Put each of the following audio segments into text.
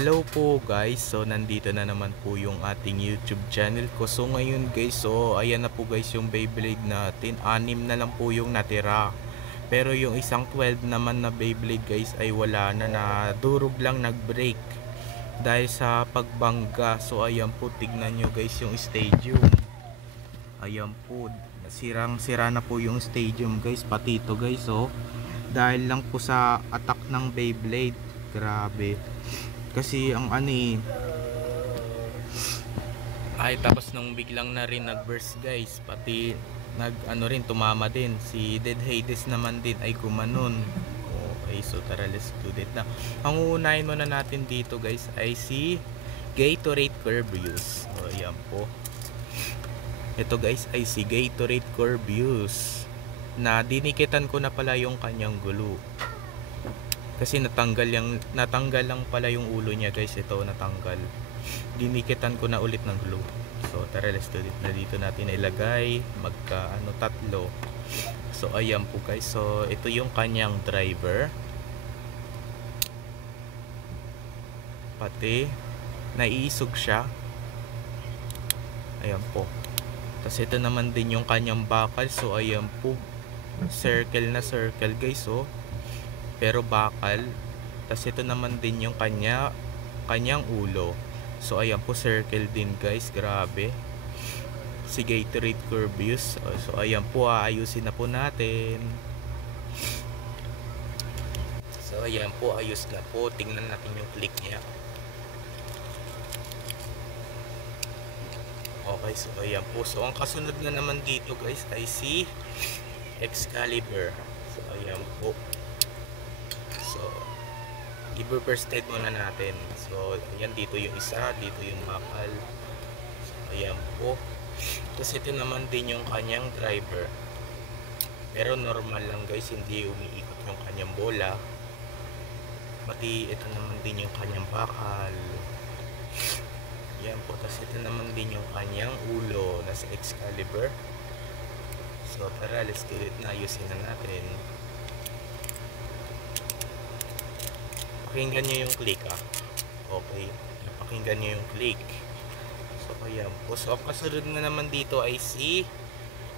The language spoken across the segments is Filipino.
Hello po guys, so nandito na naman po yung ating YouTube channel ko. So ngayon guys, so ayan na po guys yung Beyblade natin. 6 na lang po yung natira. Pero yung isang 12 naman na Beyblade guys ay wala na, durog lang nag-break dahil sa pagbangga. So ayan po, tignan nyo guys yung stadium. Ayan po, sirang sira na po yung stadium guys, pati ito guys oh. Dahil lang po sa attack ng Beyblade. Grabe. Kasi ang ay tapos nung biglang na rin nag-burst guys, pati rin tumama din si Dead Hades naman din ay gumanon. Okay, so tara, let's do it na. Ang uunahin muna natin dito guys ay si Gatorade Corvius. O yan po, ito guys ay si Gatorade Corvius na dinikitan ko na pala yung kanyang gulo kasi natanggal lang pala yung ulo niya guys. Ito natanggal, dinikitan ko na ulit ng glue. So tara, let's do it na. Dito natin ilagay tatlo. So ayan po guys, so ito yung kanyang driver, pati naiisog siya. Ayan po. Tapos ito naman din yung kanyang bakal. So ayan po, circle na circle guys oh, pero bakal. Tapos ito naman din yung kanyang ulo. So ayan po, circle din guys. Grabe, si Gatorade Corvius. So ayan po, ayusin na po natin. So ayan po, ayos na po. Tingnan natin yung click niya. Okay, so ayan po. So ang kasunod na naman dito guys ay si Excalibur. So ayan po, i-burst head muna natin. So ayan, dito yung isa, dito yung bakal. So ayan po. Tapos ito naman din yung kanyang driver, pero normal lang guys, hindi umiikot yung kanyang bola. Pati ito naman din yung kanyang bakal. Ayan po. Tapos ito naman din yung kanyang ulo na sa Excalibur. So tara, let's do it na. Ayusin na natin. Pakinggan nyo yung click Okay, pakinggan nyo yung click. So ayan po. So ang kasunod na naman dito ay si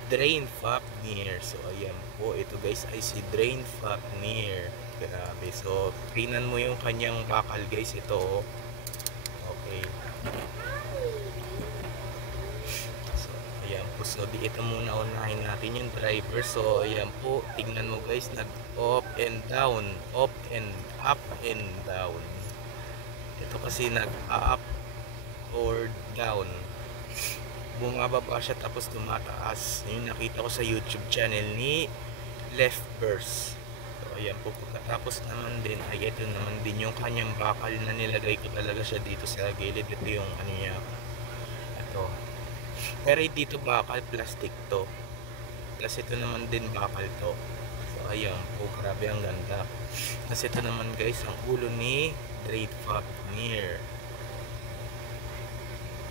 Drain Fafnir. So ayan po, ito guys ay si Drain Fafnir. Grabe. So tingnan mo yung kanyang bakal guys. Ito oh. Okay. So ayan po. So ito muna, unahin natin yung driver. So ayan po, tingnan mo guys, nag up and down, up and up and down. Ito kasi nag up or down, bumababa siya tapos tumataas. Yung nakita ko sa YouTube channel ni Left Burst. So ayan po, pagkatapos naman din ay ito naman din yung kanyang bakal na nilagay ko talaga siya dito sa gilid. Ito yung niya, ito, pero dito bakal, plastic to, plus ito naman din bakal to. Ayan po, grabe, ang ganda. Kasi ito naman guys ang ulo ni Drain Fafnir.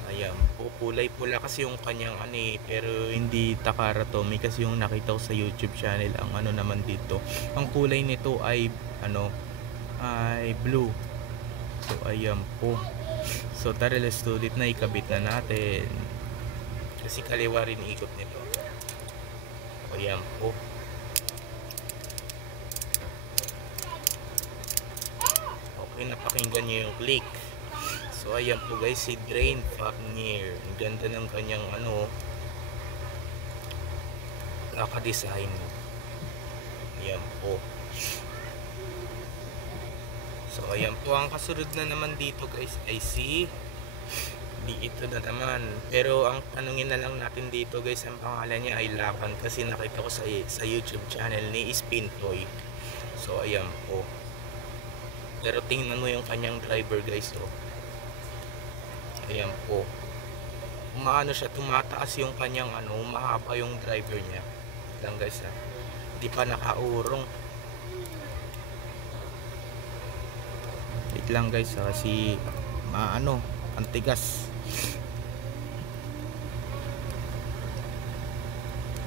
Ayan po, kulay pula kasi yung kanyang pero hindi Takara Tomy kasi yung nakita ko sa YouTube channel. Ang naman dito, ang kulay nito ay ay blue. So ayan po. So tara, let's do it na. Ikabit na natin kasi kaliwa rin ikot nito. Ayan po. Okay, napakinggan nyo yung click. So ayan po guys, si Drain Fafnir. Ang ganda ng kanyang naka-design. Ayan po. So ayan po, ang kasunod na naman dito guys ay si ito na naman. Pero ang tanungin na lang natin dito guys, ang pangalan niya ay Laban kasi nakita ko sa YouTube channel ni Spin Toy. So ayan po. Pero tingnan mo yung kanyang driver guys oh. Ayan po, umaano siya, tumataas yung kanyang mahaba yung driver niya lang guys hindi pa nakaurong. Wait lang guys kasi antigas.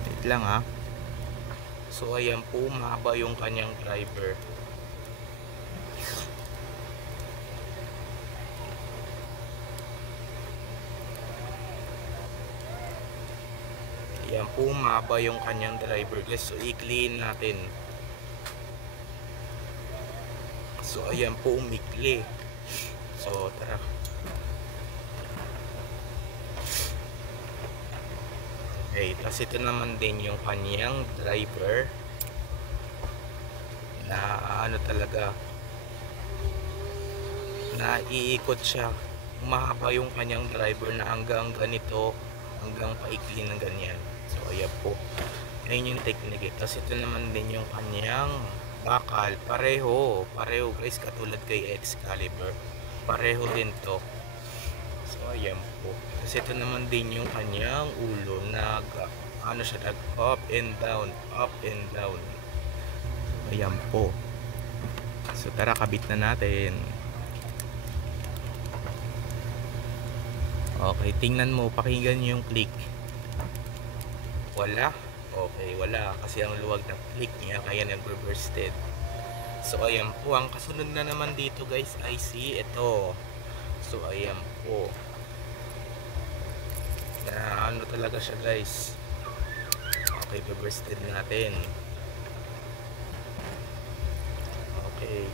Wait lang So ayan po, mahaba yung kanyang driver. ayan po, mahaba yung kanyang driver guys. So i-clean natin. So ayan po, umikli. So tara. Okay, tapos ito naman din yung kanyang driver na ano talaga, na iikot siya. Mahaba yung kanyang driver na hanggang ganito, hanggang paikli ng ganyan. So ayan po, ayun yung technique. Tapos ito naman din yung kanyang bakal. Pareho guys, katulad kay Excalibur, pareho din to. So ayan po. Kasi ito naman din yung kanyang ulo, nag ano siya, nag up and down, up and down. Ayan po. So tara, kabit na natin. Okay, tingnan mo, pakinggan nyo yung click. Wala. Okay, wala kasi ang luwag ng click niya, kaya nag-reversed. So ayan po, ang kasunod na naman dito guys ay si ito. So ayan po, na ano talaga siya guys. Okay, reversed natin. Okay,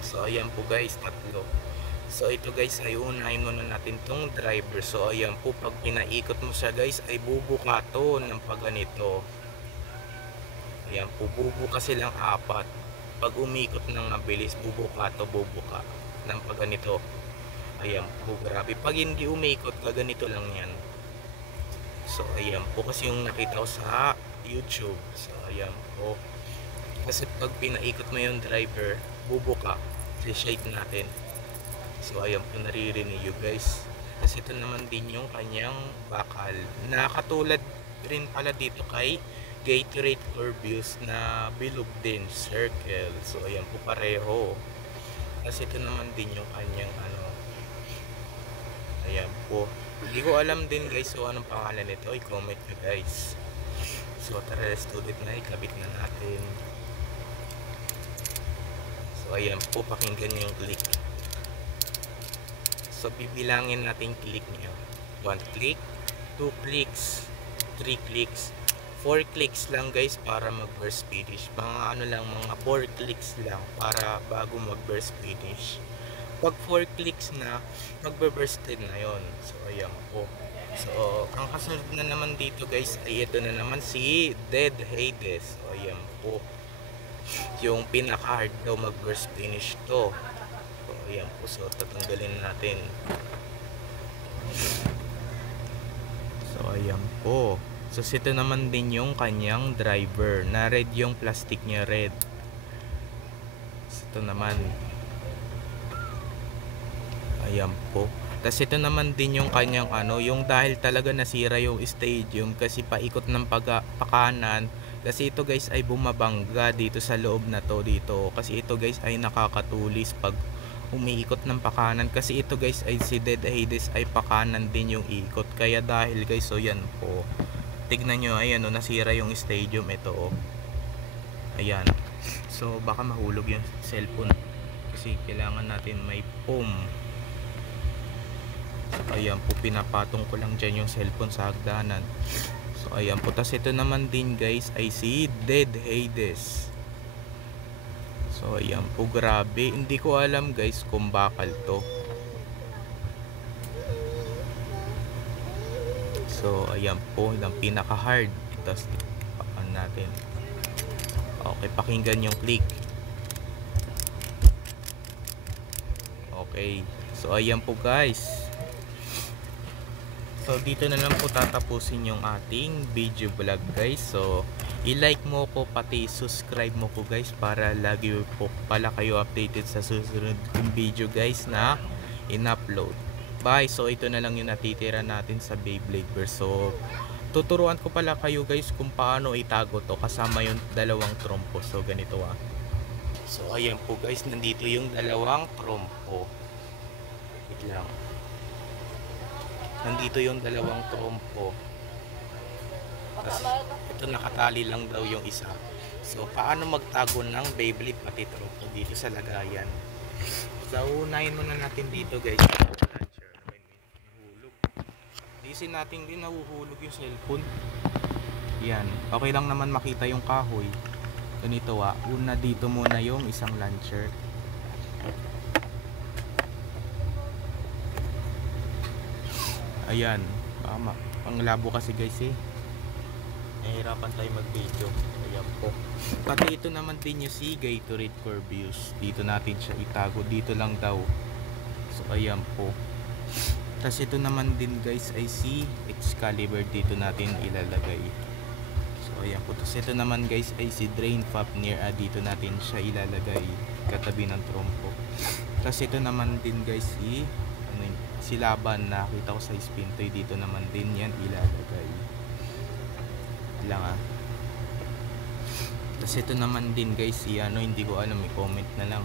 so ayan po guys, tatlo. So ito guys ay unahin muna natin tong driver. So ayan po, pag pinaikot mo siya guys ay bubuka to ng pag ganito. Ayan po, bubuka silang apat. Pag umikot ng mabilis, bubuka ng pag ganito. Ayan po, grabe. Pag hindi umikot, ganito lang yan. So ayan po, kasi yung nakita ko sa YouTube. So ayan po, kasi pag pinaikot mo yung driver, bubuka. I-shake natin. So ayan po, naririnig you guys. Kasi ito naman din yung kanyang bakal, nakatulad rin pala dito kay Gatorade Corbius na bilog din, circle. So ayan po, pareho. Kasi ito naman din yung kanyang ano, ayan po, hindi ko alam din guys so anong pangalan nito, i-comment nyo guys. So tara, let's do it na, ikabit na natin. So ayan po, pakinggan nyo yung click. So bibilangin natin click niya. 1 click, 2 clicks, 3 clicks, 4 clicks lang guys para mag burst finish. Mga ano lang, mga 4 clicks lang para bago mag burst finish. Pag 4 clicks na, magbe-bursted na yon. So ayan po. So ang kasunod na naman dito guys ay ito na naman si Dead Hades. So ayan po, yung pinaka hard daw mag burst finish to. So ayan po, so tatanggalin natin. So ayan po. So ito naman din yung kanyang driver na red, yung plastic niya red. So, ito naman, ayan po. Tapos ito naman din yung kanyang ano, yung dahil talaga nasira yung stadium kasi paikot ng pakanan. Kasi ito guys ay bumabangga dito sa loob na to dito. Kasi ito guys ay nakakatulis pag umiikot ng pakanan. Kasi ito guys ay si Dead Hades ay pakanan din yung ikot. Kaya dahil guys, so yan po. Tignan nyo, ayan o, nasira yung stadium. Ito o, ayan. So baka mahulog yung cellphone kasi kailangan natin may foam. So ayan po, pinapatong ko lang dyan yung cellphone sa hagdanan. So ayan po, tas ito naman din guys ay si Dead Hades. So ayan po, grabe, hindi ko alam guys kung bakal to. So ayan po, yung pinaka hard. Tapos pakan natin. Okay, pakinggan yung click. Okay, so ayan po guys. So dito na lang po tatapusin yung ating video vlog guys. So i-like mo ko, pati subscribe mo ko guys, para lagi po pala kayo updated sa susunod kong video guys na in-upload. Bye. So ito na lang yung natitira natin sa Beyblade Burst. So tuturuan ko pala kayo guys kung paano itago to kasama yung dalawang trompo. So ganito ah. So ayan po guys, nandito yung dalawang trompo. Wait lang. Nandito yung dalawang trompo. Tapos ito, nakatali lang daw yung isa. So paano magtago ng Beyblade pati trompo dito sa lagayan? So unahin muna natin dito guys. Nahulog. Disin natin din, nahuhulog yung cellphone. Yan, okay lang naman makita yung kahoy. Ganito una dito muna yung isang launcher. Ayan, ang labo kasi guys nahihirapan tayo mag video. Ayan po, pati ito naman din yung si Gatorade Corbius, dito natin siya itago, dito lang daw. So ayan po, tapos ito naman din guys ay si Excalibur, dito natin ilalagay. So ayan po, tapos ito naman guys ay si Drain Fafnir, dito natin siya ilalagay katabi ng trompo. Tapos ito naman din guys si Laban, nakita ko sa spintoy, dito naman din yan ilalagay lang Tapos ito naman din guys si hindi ko alam, may comment na lang,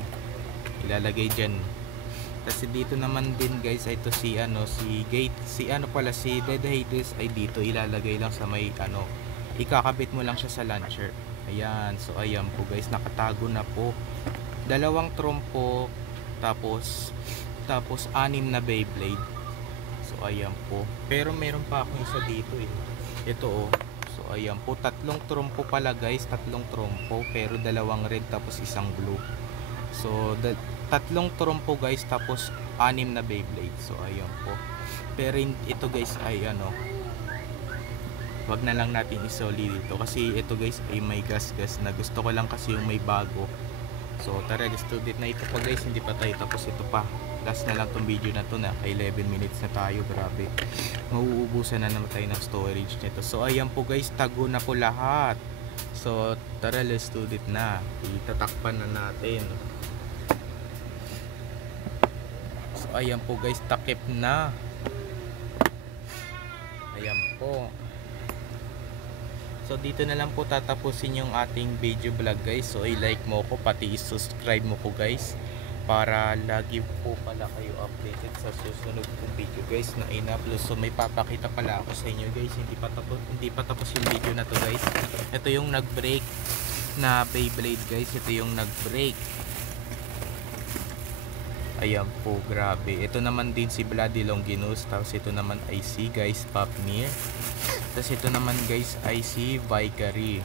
ilalagay dyan. Tapos dito naman din guys ito si Dead Hades ay dito ilalagay lang sa may ikakabit mo lang siya sa launcher. Ayan, so ayan po guys, nakatago na po. Dalawang trompo, tapos 6 na Beyblade. So ayan po, pero meron pa akong isa dito ito so ayan po, 3 trompo pala guys, 3 trompo, pero 2 red tapos 1 blue. So 3 trompo guys, tapos 6 na Beyblade. So ayan po, pero ito guys ay wag na lang natin isoli dito, kasi ito guys ay may gas na gusto ko lang kasi yung may bago. So tara, let's do it na ito pa guys, hindi pa tayo tapos. Ito pa, last na lang tong video na to, na 11 minutes na tayo, grabe, mauubusan na naman tayo ng storage nito. So ayan po guys, tago na po lahat. So tara, let's do it na, itatakpan na natin. So ayan po guys, takip na. Ayan po. So dito na lang po tatapusin yung ating video vlog guys. So i-like mo ko, pati i-subscribe mo ko guys, para lagi po pala kayo updated sa susunod kong video guys na in-upload. So may papakita pala ako sa inyo guys, hindi pa tapos yung video na to guys. Ito yung nag-break na Beyblade guys, ito yung nag-break. Ayan po, grabe. Ito naman din si Bloody Longinus, tapos ito naman ay si guys Fafnir. Tapos ito naman guys ay si Vicary.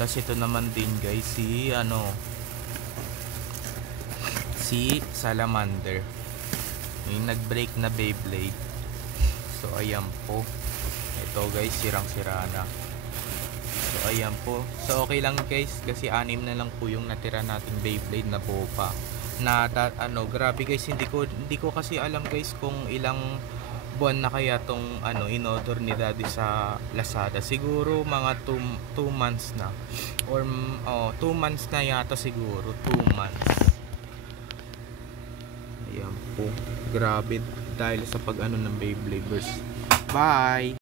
Tapos ito naman din guys si Salamander, yung nag-break na Beyblade. So ayan po, ito guys sirang-sira na. So ayan po, so okay lang guys, kasi 6 na lang po yung natira nating Beyblade na buo pa. Grabe guys, hindi ko kasi alam guys kung ilang buwan na kaya tong in-order ni Daddy sa Lazada. Siguro mga 2 months na, or 2 months na yata siguro, 2 months. Ayan po, grabe dahil sa ng Beyblade. Bye.